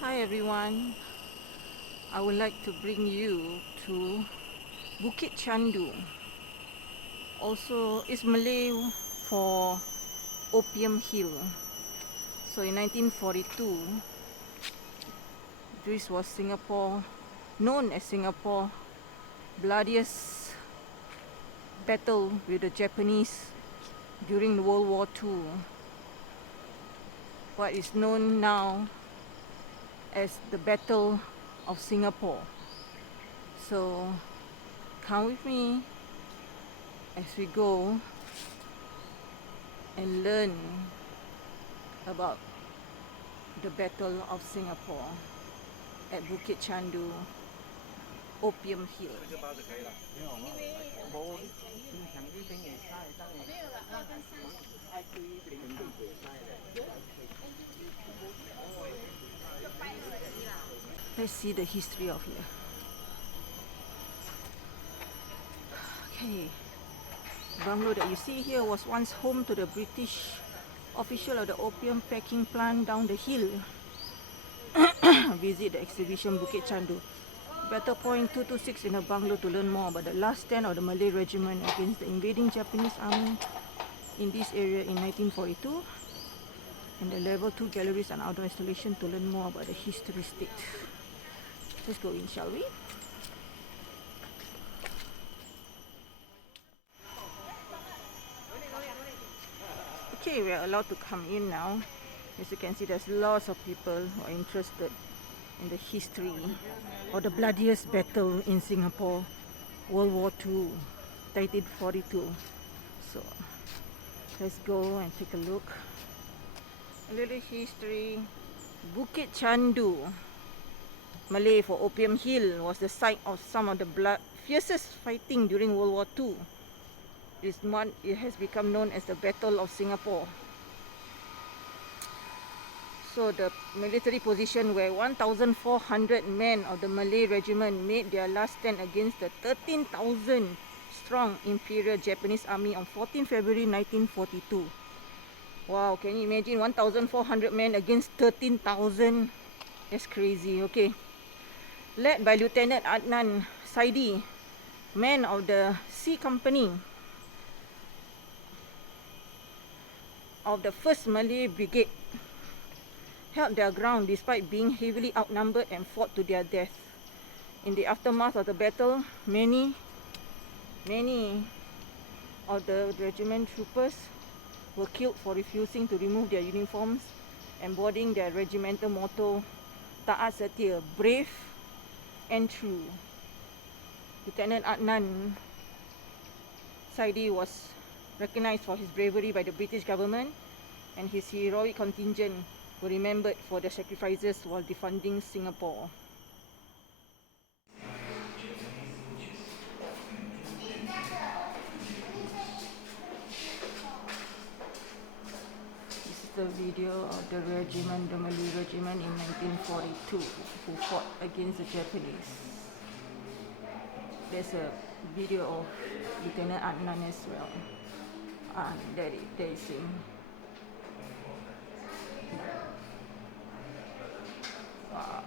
Hi everyone, I would like to bring you to Bukit Chandu. Also, it's Malay for Opium Hill. So in 1942, this was Singapore, known as Singapore Bloodiest battle with the Japanese during World War II. What is known now as the Battle of Singapore. So come with me as we go and learn about the Battle of Singapore at Bukit Chandu, Opium Hill. Let's see the history of here. Okay, the bungalow that you see here was once home to the British official of the opium packing plant down the hill. Visit the exhibition Bukit Chandu. Battle point 226 in the bungalow to learn more about the last stand of the Malay Regiment against the invading Japanese army in this area in 1942. And the level 2 galleries and outdoor installation to learn more about the history state. Let's go in, shall we? Okay, we are allowed to come in now. As you can see, there's lots of people who are interested in the history of the bloodiest battle in Singapore, World War II, 1942. So let's go and take a look. A little history. Bukit Chandu, Malay for Opium Hill, was the site of some of the fiercest fighting during World War II. It has become known as the Battle of Singapore. So the military position where 1,400 men of the Malay Regiment made their last stand against the 13,000 strong Imperial Japanese army on 14 February 1942. Wow, can you imagine 1,400 men against 13,000? That's crazy. Okay. Led by Lieutenant Adnan Saidi, man of the C Company of the 1st Malay Brigade, held their ground despite being heavily outnumbered and fought to their death. In the aftermath of the battle, many of the regiment troopers were killed for refusing to remove their uniforms, embodying their regimental motto, Taat Setia, brave and true. Lieutenant Adnan Saidi was recognized for his bravery by the British government, and his heroic contingent were remembered for their sacrifices while defending Singapore. This is the video of the regiment, the Malay Regiment in 1942, who fought against the Japanese. There's a video of Lieutenant Adnan as well. There is him. Wow.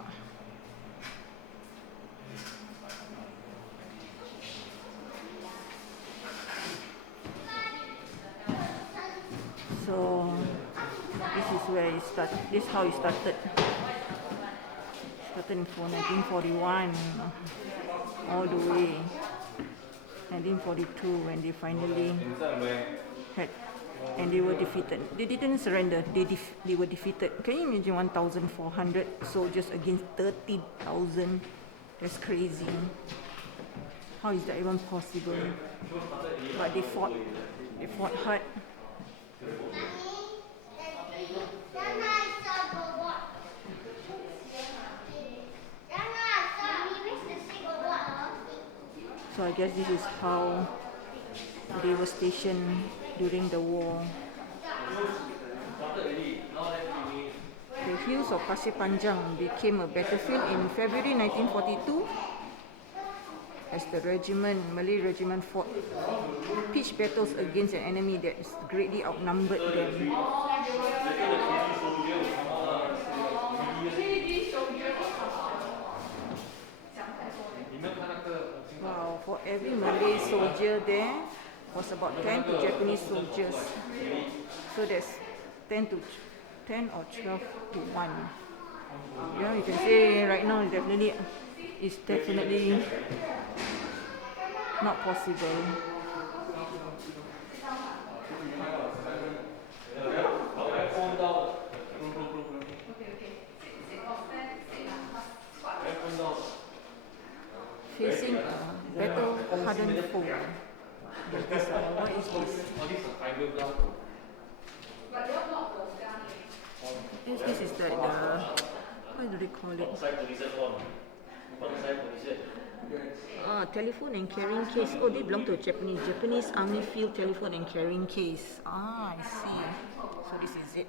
So this is where it started. This is how it started. Started in 1941, all the way 1942 when they finally had, and they were defeated. They didn't surrender. They were defeated. Can you imagine 1,400 soldiers against 30,000? That's crazy. How is that even possible? But they fought. They fought hard. So I guess this is how they were stationed during the war. The hills of Pasir Panjang became a battlefield in February 1942 as the Malay Regiment fought pitched battles against an enemy that greatly outnumbered them. soldier there was about 10 to Japanese soldiers. So there's 10 or 12 to 1. Yeah, you can say right now it's definitely not possible. Facing a battle-hardened foe. What is this? This is the what do they call it? Telephone and carrying case. Oh, they belong to Japanese Army Field Telephone and Carrying Case. I see. So this is it.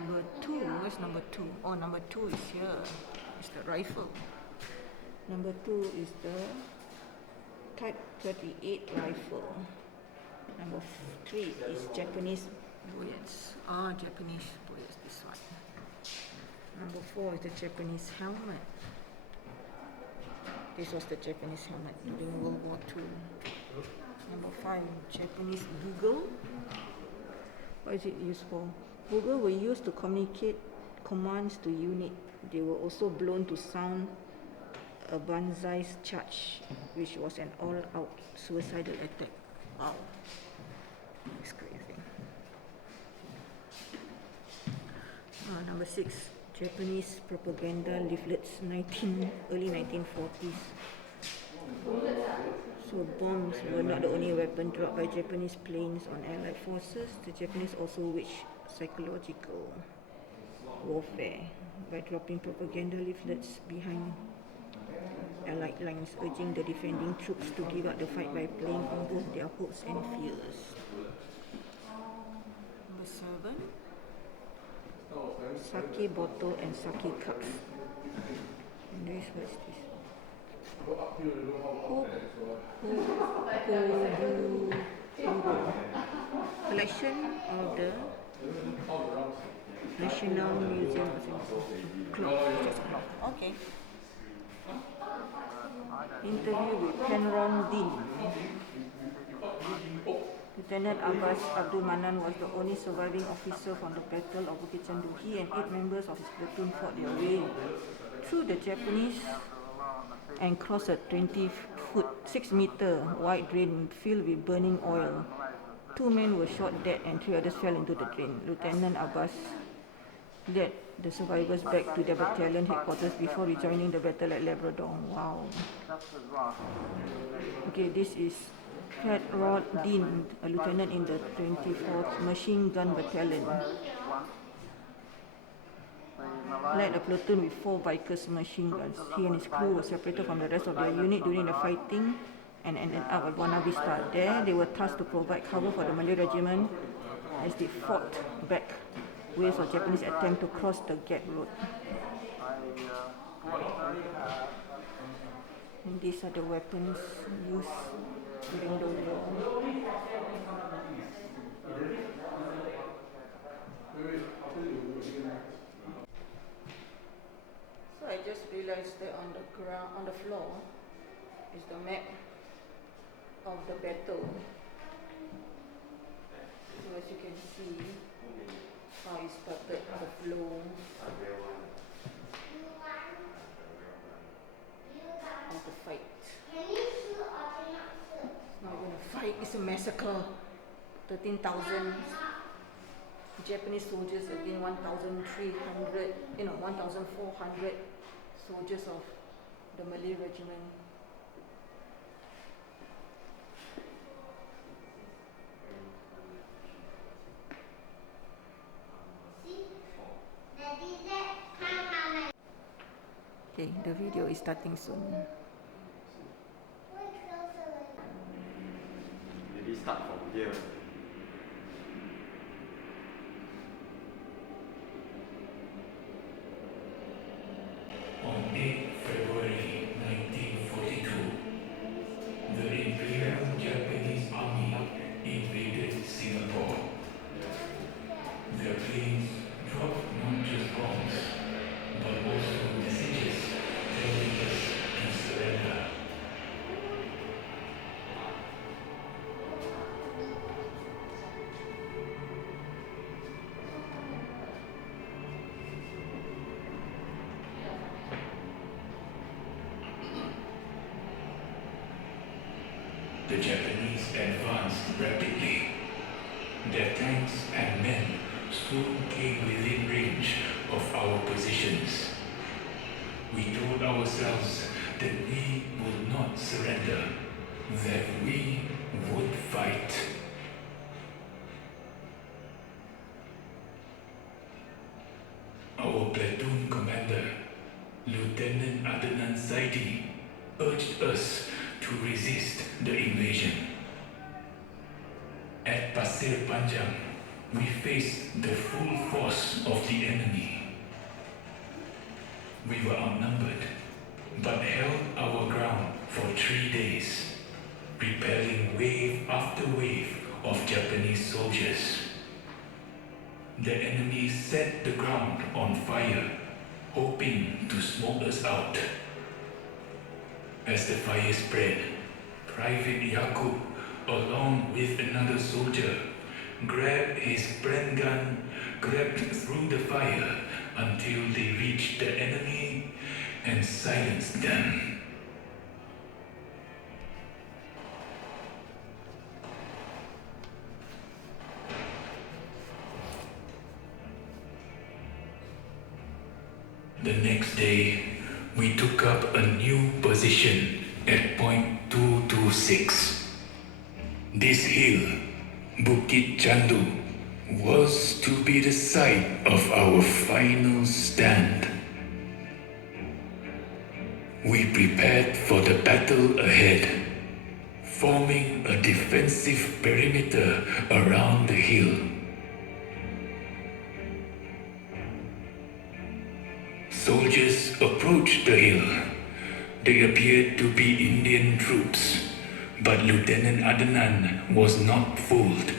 Number 2. Where's number 2? Oh, number 2 is here. It's the rifle. Number 2 is the Type 38 rifle. Number 3 is Japanese bullets. Japanese bullets, this one. Number 4 is the Japanese helmet. This was the Japanese helmet during World War II. Number 5, Japanese bugle. What is it used for? Bugle were used to communicate commands to unit. They were also blown to sound a banzai's charge, which was an all-out suicidal attack. Wow, that's crazy. Number 6, Japanese propaganda leaflets, early 1940s. So bombs were not the only weapon dropped by Japanese planes on Allied forces. The Japanese also waged psychological warfare by dropping propaganda leaflets behind Allied lines, urging the defending troops to give up the fight by playing on both their hopes and fears. Number 7, sake bottle and sake cups. And this, what's this? Collection of the National Museum of clock. Okay. Interview with Penron Dean. Lieutenant Abbas Abdul Manan was the only surviving officer from the Battle of Bukit Chandu. He and 8 members of his platoon fought their way through the Japanese and crossed a 20-foot, 6-meter wide drain filled with burning oil. 2 men were shot dead and 3 others fell into the drain. Lieutenant Abbas led the survivors back to their battalion headquarters before rejoining the battle at Labrador. Wow. Okay, this is Pat Rod Dean, a lieutenant in the 24th Machine Gun Battalion. Led a platoon with 4 Vickers machine guns. He and his crew were separated from the rest of their unit during the fighting and ended up at Buena Vista. There, they were tasked to provide cover for the Malay Regiment as they fought back waves of Japanese attempt to cross the Gap Road. And these are the weapons used during the war. So I just realized that on the ground, on the floor, is the map of the battle. So as you can see, how it started, the flow of the fight. It's not even a fight, it's a massacre. 13,000 Japanese soldiers against 1,400 soldiers of the Malay Regiment. Okay, the video is starting soon. Maybe start from here. On 8 February 1942, the Imperial Japanese Army invaded Singapore. Their planes dropped not just bombs, but also messages telling us to surrender. the Japanese advanced rapidly. Their tanks and men soon came within range of our positions. We told ourselves that we would not surrender, that we would fight. Our platoon commander, Lieutenant Adnan Zaidi, urged us to resist the invasion. At Pasir Panjang, we faced the full force of the enemy. We were outnumbered, but held our ground for 3 days, repelling wave after wave of Japanese soldiers. The enemy set the ground on fire, hoping to smoke us out. As the fire spread, Private Yakub, along with another soldier, grabbed his brand gun, crept through the fire until they reached the enemy and silenced them. The next day, we took up a new position at point 226. This hill, Bukit Chandu, was to be the site of our final stand. We prepared for the battle ahead, forming a defensive perimeter around the hill. Soldiers approached the hill. They appeared to be Indian troops, but Lieutenant Adnan was not fooled.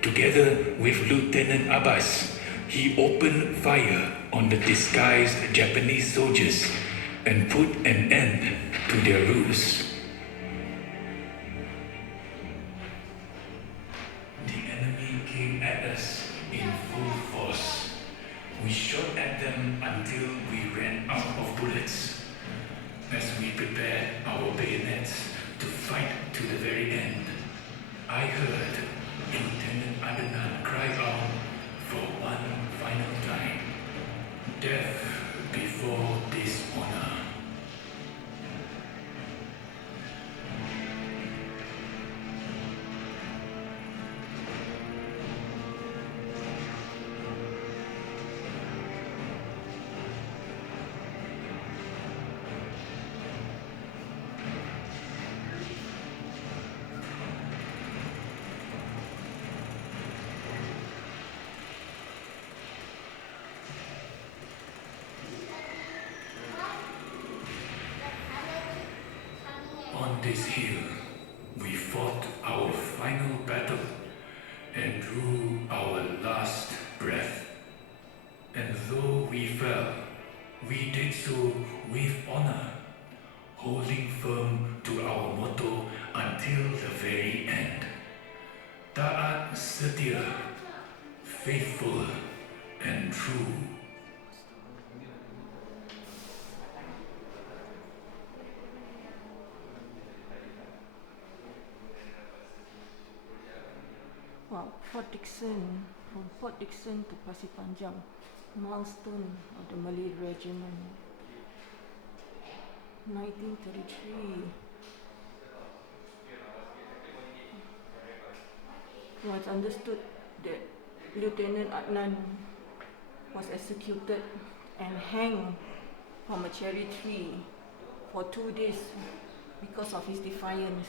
Together with Lieutenant Abbas, he opened fire on the disguised Japanese soldiers and put an end to their ruse. The enemy came at us in full force. We shot at them until we ran out of bullets. As we prepared our bayonets to fight to the very end, I heard Lieutenant Adnan cry out for one final time, "Death before dishonor." On this hill, we fought our final battle and drew our last breath. And though we fell, we did so with honor, holding firm to our motto until the very end. Taat setia, faithful and true. Wow, Fort Dixon, from Fort Dixon to Pasir Panjang, milestone of the Malay Regiment, 1933. Once understood that Lieutenant Adnan was executed and hanged from a cherry tree for 2 days because of his defiance.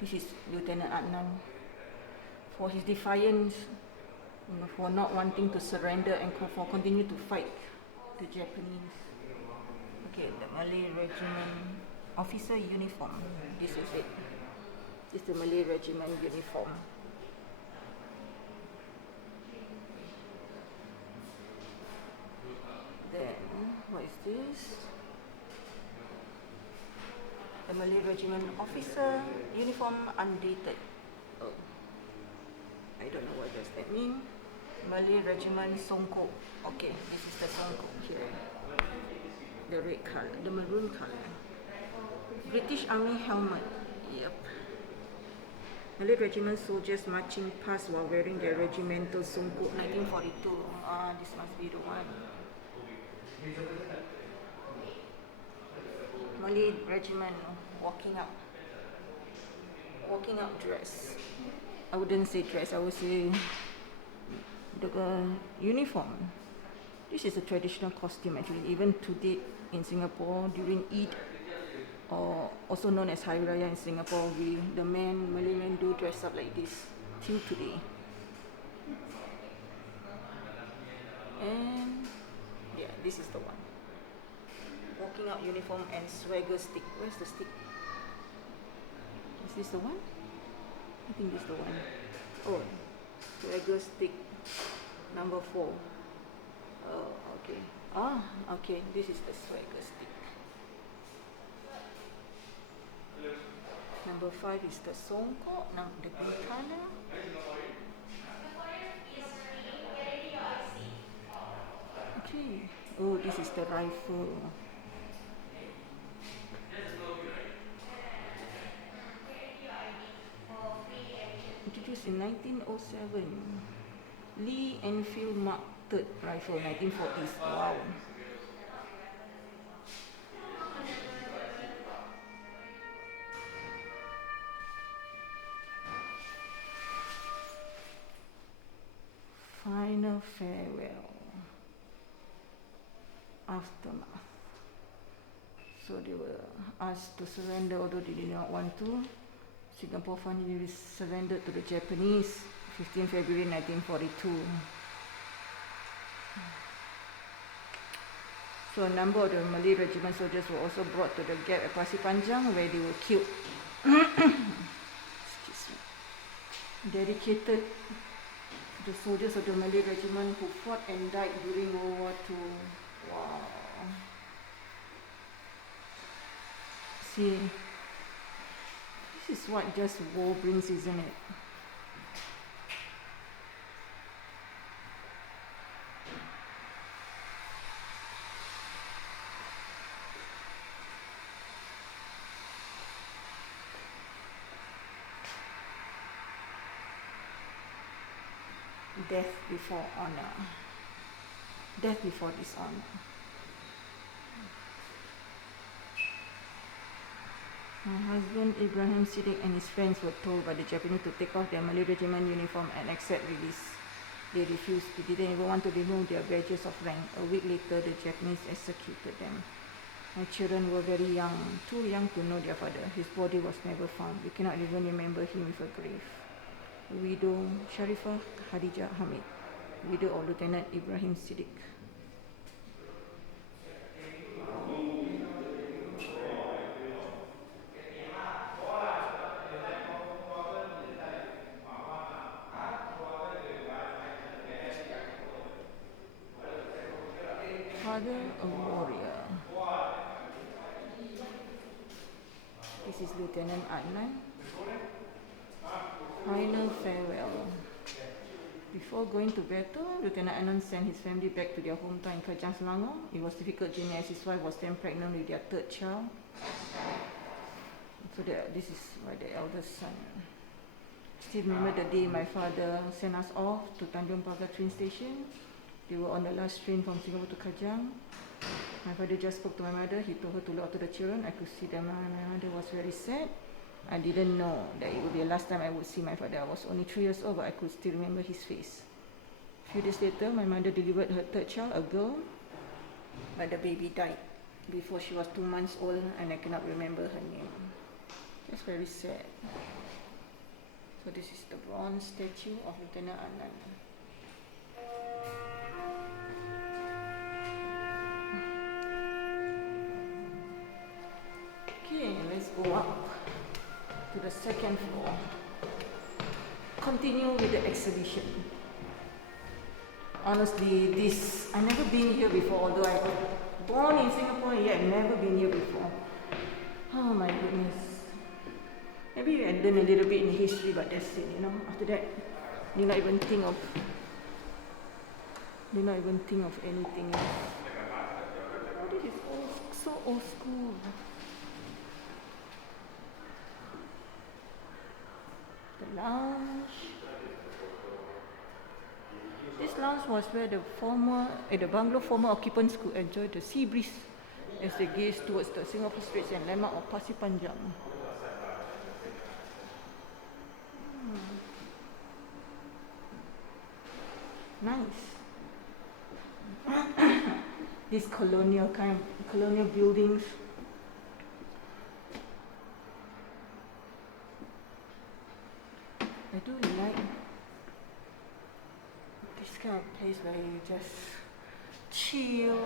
This is Lieutenant Adnan. For his defiance, for not wanting to surrender and for continue to fight the Japanese. Okay, the Malay Regiment officer uniform. This is it. This is the Malay Regiment uniform. Then, what is this? The Malay Regiment officer uniform undated. Oh. I don't know what does that mean. Malay Regiment Songkok. Okay, this is the Songkok here. The red color, the maroon color. British Army helmet. Yep. Malay Regiment soldiers marching past while wearing their regimental songkok, 1942. This must be the one. Malay Regiment walking out dress. I wouldn't say dress, I would say the uniform. This is a traditional costume actually, even today in Singapore during Eid, or also known as Hari Raya in Singapore, the Malay men do dress up like this till today. And yeah, this is the one. Walking out uniform and swagger stick. Where's the stick? Is this the one? I think this is the one. Oh, swagger stick number 4. Oh, okay. Okay, this is the swagger stick. Number 5 is the songkok, the bintana. Okay. Oh, this is the rifle. Introduced in 1907. Lee Enfield Mark III rifle, 1940s. Wow. Final farewell. Aftermath. So they were asked to surrender, although they did not want to. Singapore finally surrendered to the Japanese, 15 February 1942. So a number of the Malay Regiment soldiers were also brought to the gap at Pasir Panjang, where they were killed. Excuse me. Dedicated to the soldiers of the Malay Regiment who fought and died during World War II. Wow. See, this is what just war brings, isn't it? Death before honor. Death before dishonor. My husband Ibrahim Siddiq and his friends were told by the Japanese to take off their Malay Regiment uniform and accept release. They refused. They didn't even want to remove their badges of rank. A week later, the Japanese executed them. My children were very young, too young to know their father. His body was never found. We cannot even remember him with a grave. Widow Sharifah Khadijah Hamid, widow of Lieutenant Ibrahim Siddiq. Father, a warrior. This is Lieutenant Adnan. Final farewell. Before going to battle, Lieutenant Adnan sent his family back to their hometown in Kajang, Selangor. It was a difficult journey as his wife was then pregnant with their 3rd child. So this is why the eldest son. Still remember the day my father sent us off to Tanjung Pagar train station. They were on the last train from Singapore to Kajang. My father just spoke to my mother. He told her to look after the children. I could see that my mother was very sad. I didn't know that it would be the last time I would see my father. I was only 3 years old, but I could still remember his face. A few days later, my mother delivered her 3rd child, a girl, but the baby died before she was 2 months old, and I cannot remember her name. That's very sad. So this is the bronze statue of Lieutenant Adnan. Okay, let's go up to the 2nd floor. Continue with the exhibition. Honestly, I never been here before, although I was born in Singapore, yet never been here before. Oh my goodness. Maybe I learn a little bit in history, but that's it, After that, do not even think of anything else. Oh, this is so old school. The lounge. This lounge was where the bungalow former occupants could enjoy the sea breeze as they gazed towards the Singapore Straits and landmark of Pasir Panjang. Nice. These colonial buildings. I do like this kind of place where you just chill.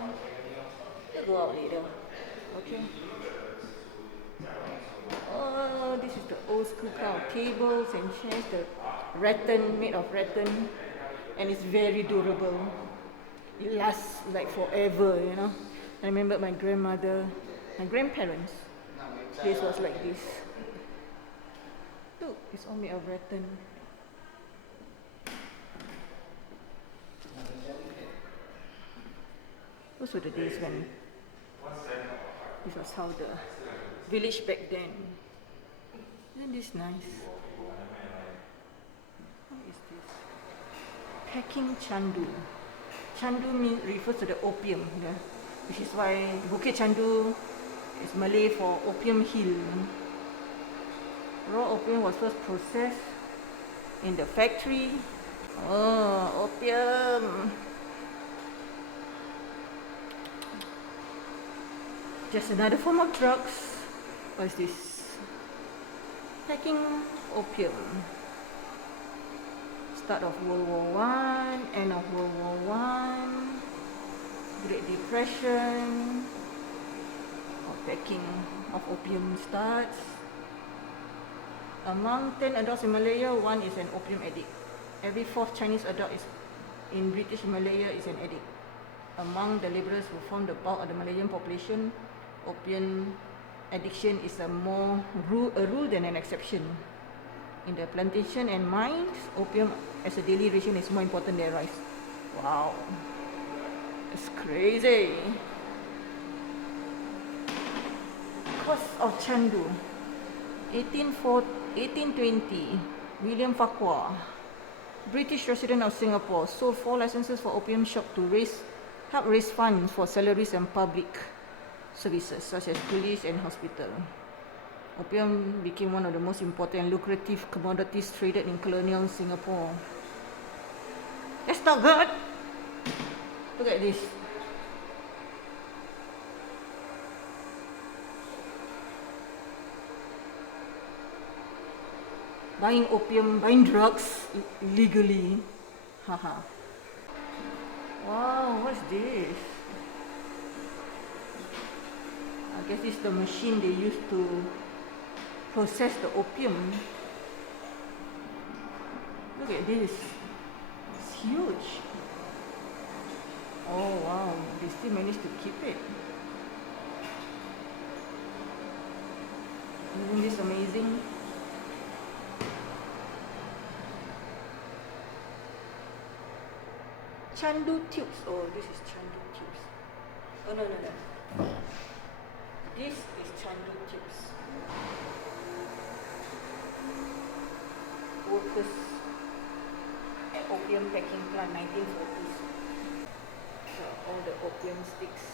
We'll go out later. Okay. Oh, this is the old school kind of tables and chairs, the rattan, made of rattan, and it's very durable. It lasts like forever, you know. I remember my grandparents' place was like this. Look, it's all made of rattan. Those were the days when this was how the village back then. Isn't this nice? What is this? Peking Chandu. Chandu refers to the opium, yeah? Which is why Bukit Chandu is Malay for Opium Hill. Raw opium was first processed in the factory. Oh, opium! Just another form of drugs. What is this? Packing opium. Start of World War I, end of World War I, Great Depression, packing of opium starts. Among 10 adults in Malaya, one is an opium addict. Every fourth Chinese adult in British Malaya is an addict. Among the labourers who form the bulk of the Malayan population, opium addiction is a rule than an exception. In the plantation and mines, opium as a daily ration is more important than rice. Wow, it's crazy. Coast of Chandu, 1820, William Farquhar, British resident of Singapore, sold 4 licenses for opium shop to help raise funds for salaries and public services such as police and hospital. Opium became one of the most important and lucrative commodities traded in colonial Singapore. That's not good. Look at this. Buying opium, buying drugs illegally. Haha. Wow, what's this? I guess it's the machine they use to process the opium. Look at this. It's huge. Oh wow, they still managed to keep it. Isn't this amazing? Chandu tubes. Oh, this is Chandu tubes. Oh no. This is Chandu tubes. Workers at opium packing plant, 1940s. So all the opium sticks.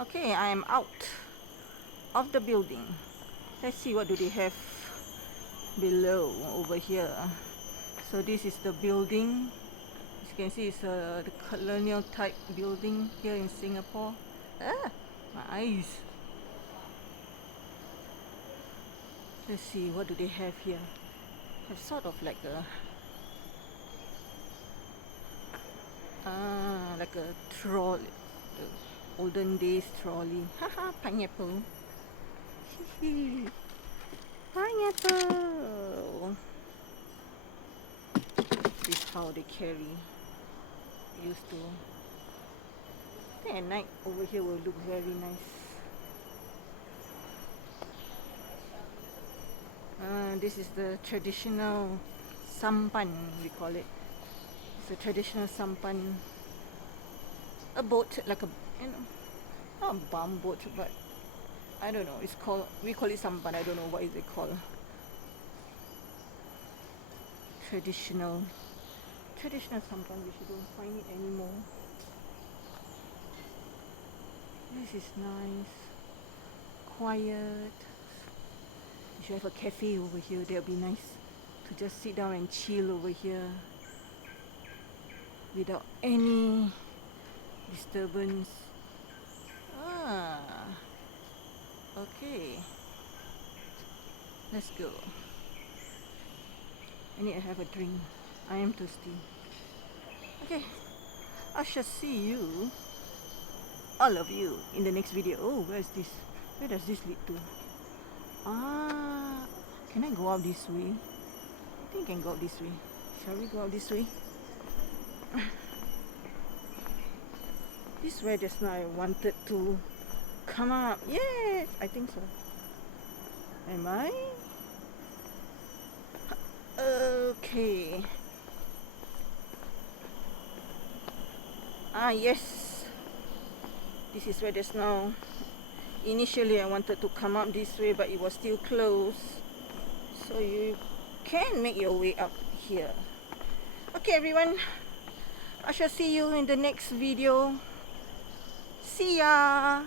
Okay, I am out of the building. Let's see what do they have below over here. So this is the building. As you can see, it's the colonial type building here in Singapore. My eyes. Let's see, what do they have here? It's sort of like a trolley, the olden days trolley. Haha, pineapple. Pineapple. This is how they carry. Used to. I think at night over here will look very nice. This is the traditional sampan, we call it. It's a traditional sampan a boat, like a, you know, not a bum boat, but I don't know. It's called, we call it sampan. I don't know what is it called. Traditional sampan, which you don't find it anymore. This is nice, quiet. You should have a cafe over here. That'll be nice to just sit down and chill over here without any disturbance. Okay, let's go. I need to have a drink. I am thirsty. Okay, I shall see you, all of you, in the next video. Oh, where is this? Where does this lead to? Can I go out this way? I think I can go out this way. Shall we go out this way? This is where just now I wanted to come up. Yes, I think so. Am I? Okay. Yes. This is where just now. Initially I wanted to come up this way, but it was still closed. So you can make your way up here. Okay everyone, I shall see you in the next video. See ya!